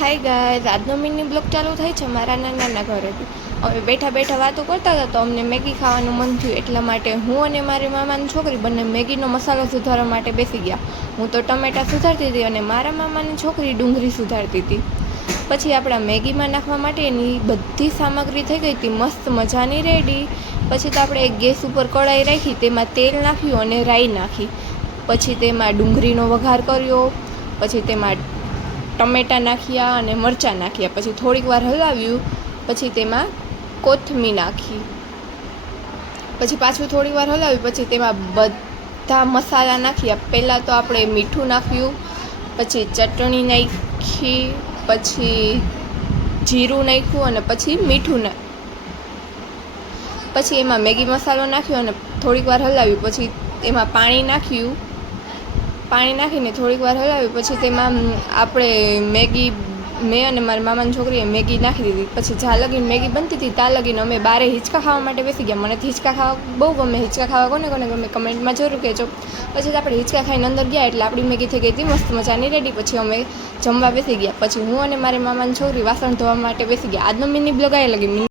Hi guys, આજનો mini blog ચાલુ થાય છે મારા નાના ઘરેથી. હવે બેઠા બેઠા વાતો કરતા હતા તો અમને મેગી ખાવાનું મન થયું, એટલા માટે હું અને મારી મામાની છોકરી બંને મેગીનો મસાલો સુધારવા માટે બેસી ગયા. હું તો ટમેટા સુધારતી હતી અને મારા મામાની છોકરી ડુંગળી સુધારતી હતી. પછી આપણા મેગીમાં નાખવા માટેની બધી સામગ્રી થઈ ગઈ હતી મસ્ત મજાની રેડી. પછી તો આપણે એક ગેસ ઉપર કઢાઈ રાખી, તેમાં તેલ નાખ્યું અને રાઈ નાખી. પછી તેમાં ડુંગળીનો વઘાર કર્યો, પછી તેમાં ટમેટાં નાખ્યા અને મરચાં નાખ્યા. પછી થોડીક વાર હલાવ્યું, પછી તેમાં કોથમીર નાખી. પછી પાછું થોડી વાર હલાવ્યું, પછી તેમાં બધા મસાલા નાખ્યા. પહેલાં તો આપણે મીઠું નાખ્યું, પછી ચટણી નાખી, પછી જીરું નાખ્યું અને પછી મીઠું પછી એમાં મેગી મસાલો નાખ્યો અને થોડીક વાર હલાવ્યું. પછી એમાં પાણી નાખ્યું. પાણી નાખીને થોડીક વાર હલાવ્યું. પછી તેમાં આપણે મેં અને મારી મામાની છોકરીએ મેગી નાખી દીધી. પછી જ્યાં લગીને મેગી બનતી હતી ત્યાં લગીને અમે બારે હિંચકા ખાવા માટે બેસી ગયા. મને હિંચકા ખાવા બહુ ગમે. હિંચકા ખાવા કોને કોને ગમે કમેન્ટમાં જરૂર કહેજો. પછી આપણે હિંચકા ખાઈને અંદર ગયા એટલે આપણી મેગી થઈ ગઈ હતી મસ્ત મજાની રેડી. પછી અમે જમવા બેસી ગયા. પછી હું અને મારી મામાની છોકરી વાસણ ધોવા માટે બેસી ગયા. આજનો મિની બ્લોગ આ લગી.